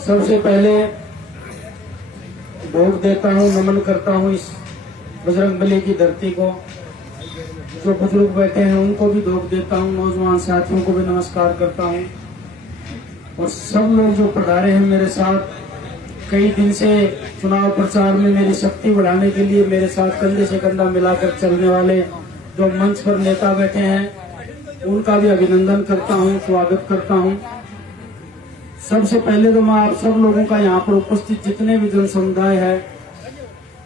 सबसे पहले भोग देता हूँ, नमन करता हूँ इस बजरंगबली की धरती को। जो बुजुर्ग बैठे हैं उनको भी भोग देता हूँ, नौजवान साथियों को भी नमस्कार करता हूँ। और सब लोग जो पधारे हैं मेरे साथ कई दिन से चुनाव प्रचार में मेरी शक्ति बढ़ाने के लिए मेरे साथ कंधे से कंधा मिलाकर चलने वाले जो मंच पर नेता बैठे हैं, उनका भी अभिनंदन करता हूँ, स्वागत करता हूँ। सबसे पहले तो मैं आप सब लोगों का यहाँ पर उपस्थित जितने भी जन समुदाय है,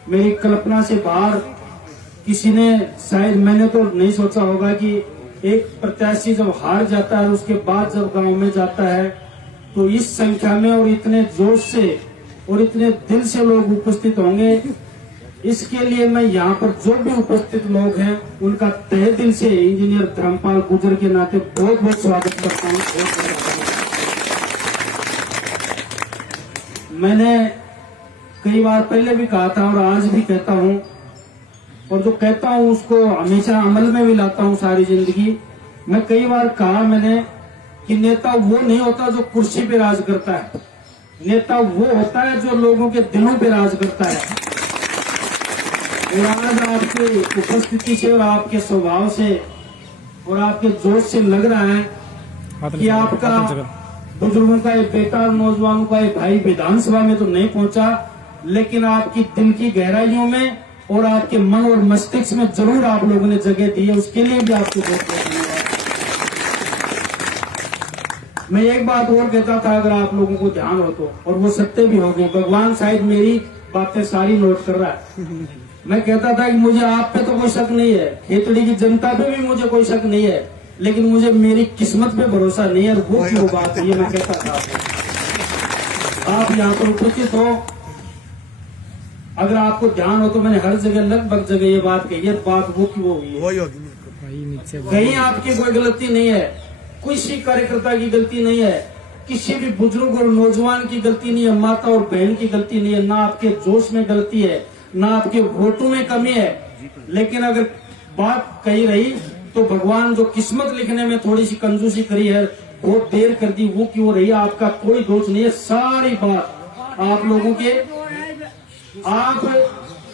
मेरी कल्पना से बाहर किसी ने, शायद मैंने तो नहीं सोचा होगा कि एक प्रत्याशी जब हार जाता है उसके बाद जब गांव में जाता है तो इस संख्या में और इतने जोश से और इतने दिल से लोग उपस्थित होंगे। इसके लिए मैं यहाँ पर जो भी उपस्थित लोग हैं उनका तहे दिल से इंजीनियर धर्मपाल गुर्जर के नाते बहुत बहुत स्वागत करता हूँ। मैंने कई बार पहले भी कहा था और आज भी कहता हूँ, और जो कहता हूँ उसको हमेशा अमल में भी लाता हूँ सारी जिंदगी। मैं कई बार कहा मैंने कि नेता वो नहीं होता जो कुर्सी पे राज करता है, नेता वो होता है जो लोगों के दिलों पे राज करता है। और आज आपकी उपस्थिति से और आपके स्वभाव से और आपके जोश से लग रहा है कि आपका बुजुर्गों का एक बेटा और नौजवानों का एक भाई विधानसभा में तो नहीं पहुंचा, लेकिन आपकी दिल की गहराइयों में और आपके मन और मस्तिष्क में जरूर आप लोगों ने जगह दी है। उसके लिए भी आपको बहुत बहुत धन्यवाद। मैं एक बात और कहता था, अगर आप लोगों को ध्यान हो तो, और वो सत्य भी हो गए, भगवान शायद मेरी बातें सारी नोट कर रहा है। मैं कहता था कि मुझे आप पे तो कोई शक नहीं है, खेतड़ी की जनता पे भी मुझे कोई शक नहीं है, लेकिन मुझे मेरी किस्मत पे भरोसा नहीं है। और वो क्यों बात है, ये मैं कहता था। आप यहाँ पर उपस्थित हो, अगर आपको ध्यान हो तो मैंने हर जगह लगभग जगह ये बात कही है, बात वो क्यों हुई है, कहीं आपकी कोई गलती नहीं है, किसी कार्यकर्ता की गलती नहीं है, किसी भी बुजुर्ग और नौजवान की गलती नहीं है, माता और बहन की गलती नहीं है, ना आपके जोश में गलती है, ना आपके वोटों में कमी है। लेकिन अगर बात कही रही तो भगवान जो किस्मत लिखने में थोड़ी सी कंजूसी करी है, बहुत देर कर दी, वो क्यों रही है, आपका कोई दोष नहीं है। सारी बात आप लोगों के,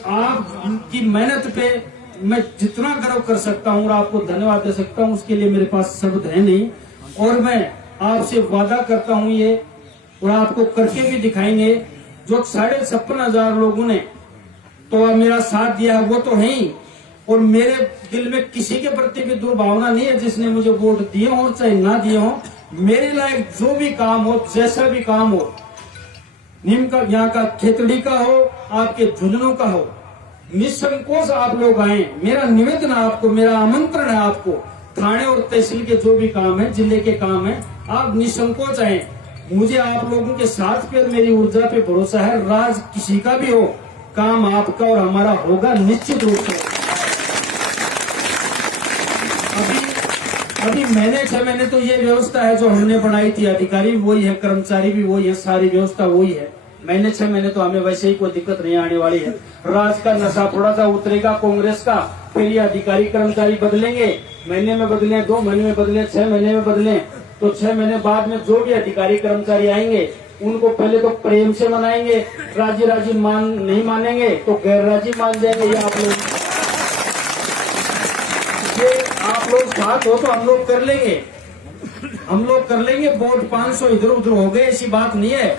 आपकी मेहनत पे मैं जितना गर्व कर सकता हूँ और आपको धन्यवाद दे सकता हूँ, उसके लिए मेरे पास शब्द है नहीं। और मैं आपसे वादा करता हूँ ये, और आपको करके भी दिखाएंगे, जो 56,500 लोगों ने तो मेरा साथ दिया है वो तो है ही, और मेरे दिल में किसी के प्रति भी दुर्भावना नहीं है। जिसने मुझे वोट दिए हो चाहे ना दिए हो, मेरे लायक जो भी काम हो, जैसा भी काम हो, नीम का, यहाँ का खेतड़ी का हो, आपके झुंझुनों का हो, निसंकोच आप लोग आए। मेरा निवेदन है आपको, मेरा आमंत्रण है आपको, थाने और तहसील के जो भी काम है, जिले के काम है, आप निसंकोच आए। मुझे आप लोगों के साथ पे मेरी ऊर्जा पे भरोसा है। राज किसी का भी हो, काम आपका और हमारा होगा निश्चित रूप से। अभी महीने 6 महीने तो ये व्यवस्था है जो हमने बनाई थी, अधिकारी वही है, कर्मचारी भी वही है, सारी व्यवस्था वही है। महीने 6 महीने तो हमें वैसे ही कोई दिक्कत नहीं आने वाली है। राज का नशा थोड़ा सा उतरेगा कांग्रेस का, फिर ये अधिकारी कर्मचारी बदलेंगे, महीने में बदले, 2 महीने में बदले, 6 महीने में बदले, तो 6 महीने बाद में जो भी अधिकारी कर्मचारी आएंगे उनको पहले तो प्रेम से मनाएंगे, राजी राजी नहीं मानेंगे तो गैर राजी मान जाएंगे। ये आप लोग साथ हो तो हम लोग कर लेंगे। वोट 500 इधर उधर हो गए ऐसी बात नहीं है,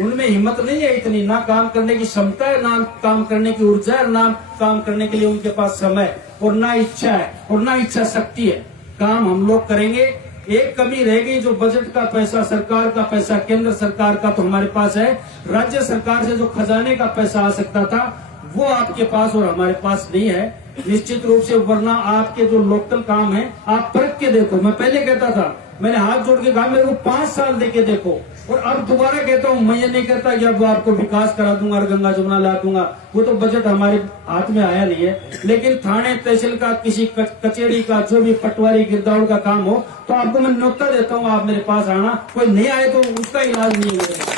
उनमें हिम्मत नहीं है इतनी, ना काम करने की क्षमता है, ना काम करने की ऊर्जा है, ना काम करने के लिए उनके पास समय, और ना इच्छा है, और ना इच्छा शक्ति है। काम हम लोग करेंगे। एक कमी रह गई, जो बजट का पैसा, सरकार का पैसा, केंद्र सरकार का तो हमारे पास है, राज्य सरकार से जो खजाने का पैसा आ सकता था वो आपके पास और हमारे पास नहीं है निश्चित रूप से। वरना आपके जो लोकल काम है आप परख के देखो। मैं पहले कहता था, मैंने हाथ जोड़ के कहा मेरे को 5 साल देके देखो, और अब दोबारा कहता हूँ, मैं ये नहीं कहता कि अब आपको विकास करा दूंगा और गंगा जमुना ला दूंगा, वो तो बजट हमारे हाथ में आया नहीं है। लेकिन थाने तहसील का, किसी कचेरी का, जो भी पटवारी गिरदावड़ का काम हो तो आपको मैं न्योता देता हूँ, आप मेरे पास आना। कोई नहीं आए तो उसका इलाज नहीं होगा,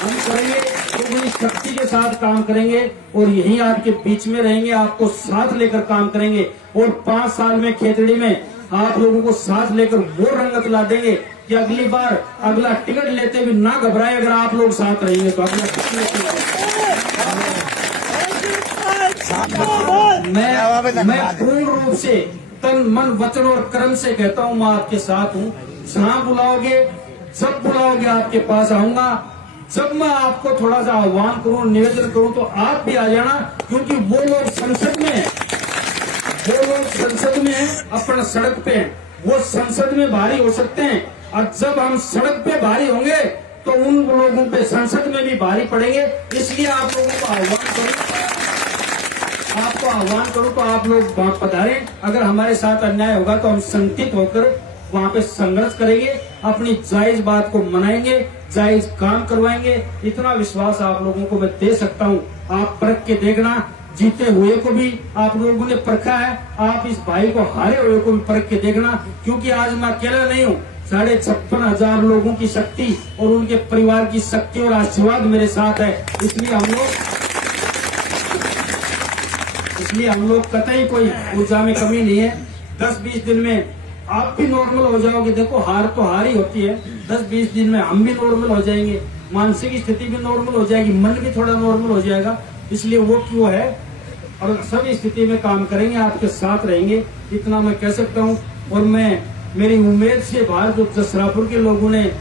हम करेंगे तो पूरी शक्ति के साथ काम करेंगे, और यही आपके बीच में रहेंगे, आपको साथ लेकर काम करेंगे। और 5 साल में खेतड़ी में आप लोगों को साथ लेकर वो रंगत ला देंगे कि अगली बार अगला टिकट लेते भी ना घबराए। अगर आप लोग साथ रहेंगे तो अगला टिकट मैं पूर्ण रूप से तन मन वचन और कर्म से कहता हूँ, मैं आपके साथ हूँ। जहाँ बुलाओगे, जब बुलाओगे आपके पास आऊंगा। जब मैं आपको थोड़ा सा आह्वान करूं, निवेदन करूं तो आप भी आ जाना, क्योंकि वो लोग संसद में हैं, अपन सड़क पे हैं। वो संसद में भारी हो सकते हैं, और जब हम सड़क पे भारी होंगे तो उन लोगों पे संसद में भी भारी पड़ेंगे। इसलिए आप लोगों को आह्वान करूं तो आप लोग पधारें। अगर हमारे साथ अन्याय होगा तो हम संगठित होकर वहाँ पे संघर्ष करेंगे, अपनी जायज बात को मनाएंगे, जायज काम करवाएंगे। इतना विश्वास आप लोगों को मैं दे सकता हूँ। आप परख के देखना, जीते हुए को भी आप लोगों ने परखा है, आप इस भाई को हारे हुए को भी परख के देखना, क्योंकि आज मैं अकेला नहीं हूँ। 56,500 लोगों की शक्ति और उनके परिवार की शक्ति और आशीर्वाद मेरे साथ है। इसलिए हम लोग कतई कोई ऊर्जा में कमी नहीं है। 10-20 दिन में आप भी नॉर्मल हो जाओगे। देखो, हार तो हार ही होती है। 10-20 दिन में हम भी नॉर्मल हो जाएंगे, मानसिक स्थिति भी नॉर्मल हो जाएगी, मन भी थोड़ा नॉर्मल हो जाएगा। इसलिए वो क्यों है, और सभी स्थिति में काम करेंगे, आपके साथ रहेंगे, इतना मैं कह सकता हूँ। और मेरी उम्मीद से बाहर जो जसरापुर के लोगों ने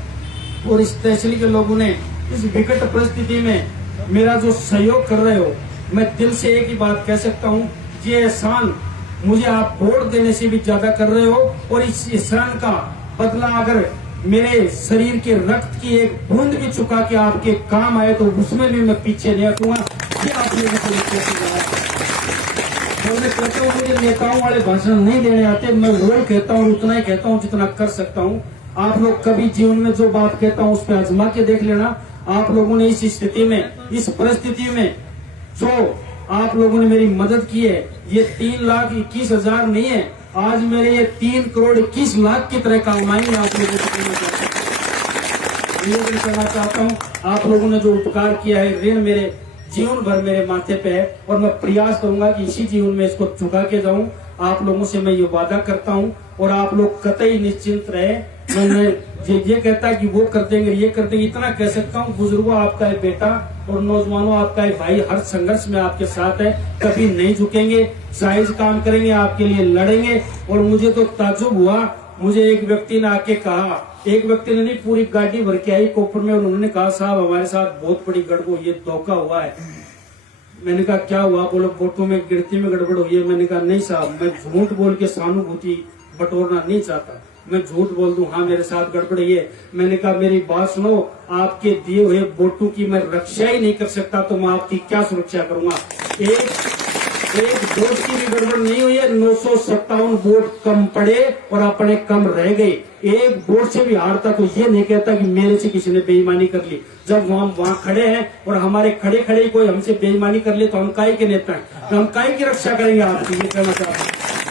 और इस तहसील के लोगों ने इस विकट परिस्थिति में मेरा जो सहयोग कर रहे हो, मैं दिल से एक ही बात कह सकता हूँ, ये एहसान मुझे आप वोट देने से भी ज्यादा कर रहे हो। और इस एहसान का बदला अगर मेरे शरीर के रक्त की एक बूंद भी चुका के आपके काम आए तो उसमें भी मैं पीछे नहीं हटूंगा। ये आप लोगों को मैं कहता हूँ, मुझे नेताओं वाले भाषण नहीं देने आते। मैं वो कहता हूँ, उतना ही कहता हूँ जितना कर सकता हूँ। आप लोग कभी जीवन में जो बात कहता हूँ उस पर आजमा के देख लेना। आप लोगों ने इस स्थिति में, इस परिस्थिति में जो आप लोगों ने मेरी मदद की है, ये 3,21,000 नहीं है, आज मेरे ये 3,21,00,000 की तरह काम आएंगे। आप लोगों को कहना चाहता हूँ, आप लोगों ने जो उपकार किया है, ऋण मेरे जीवन भर मेरे माथे पे है, और मैं प्रयास करूंगा कि इसी जीवन में इसको चुका के जाऊं। आप लोगों से मैं ये वादा करता हूं, और आप लोग कतई निश्चिंत रहे। मैं ये कहता कि वो कर देंगे, ये कर देंगे, इतना कह सकता हूँ। बुजुर्गों, आपका है बेटा, और नौजवानों, आपका है भाई, हर संघर्ष में आपके साथ है, कभी नहीं झुकेंगे, जायज काम करेंगे, आपके लिए लड़ेंगे। और मुझे तो ताज्जुब हुआ, मुझे एक व्यक्ति ने आके कहा, एक व्यक्ति ने नहीं, पूरी गाड़ी भर के आई कोपर में, और उन्होंने कहा, साहब हमारे साथ बहुत बड़ी गड़बड़, ये धोखा हुआ है। मैंने कहा क्या हुआ? बोलो वोटों में गिनती में गड़बड़ हुई है। मैंने कहा नहीं साहब, मैं झूठ बोल के सहानुभूति बटोरना नहीं चाहता, मैं झूठ बोल दूं हाँ मेरे साथ गड़बड़ है। मैंने कहा मेरी बात सुनो, आपके दिए हुए वोटों की मैं रक्षा ही नहीं कर सकता तो मैं आपकी क्या सुरक्षा करूंगा? एक वोट की भी गड़बड़ नहीं हुई है, 957 वोट कम पड़े और अपने कम रह गए। एक वोट से भी हारता तो ये नहीं कहता कि मेरे से किसी ने बेईमानी कर ली। जब हम वहाँ खड़े हैं और हमारे खड़े खड़े कोई हमसे बेईमानी कर ले तो हम काहे के नेता हैं, तो हम काहे की रक्षा करेंगे आपकी? ये कहना चाहता हूँ,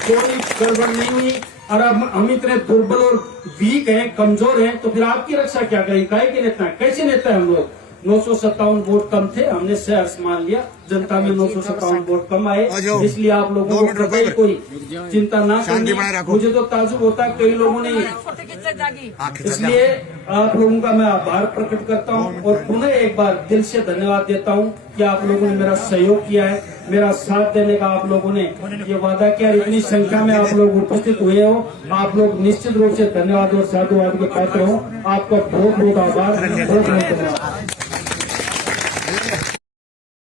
कोई गड़बड़ नहीं हुई। और अब हम इतने दुर्बल और वीक हैं, कमजोर हैं, तो फिर आपकी रक्षा क्या करेंगे? काहे के नेता हैं? कैसे नेता है हम लोग? 957 वोट कम थे, हमने सहर्ष मान लिया, जनता में 957 वोट कम आए, इसलिए आप लोगों को कभी कोई चिंता ना करनी। मुझे तो ताजुब होता है, कई लोगों ने, इसलिए आप लोगों का मैं आभार प्रकट करता हूं और पुनः एक बार दिल से धन्यवाद देता हूं कि आप लोगों ने मेरा सहयोग किया है, मेरा साथ देने का आप लोगों ने ये वादा किया। इतनी संख्या में आप लोग उपस्थित हुए हो, आप लोग निश्चित रूप से धन्यवाद और साधुवाद के पात्र हो। आपका बहुत बहुत आभार, बहुत बहुत धन्यवाद।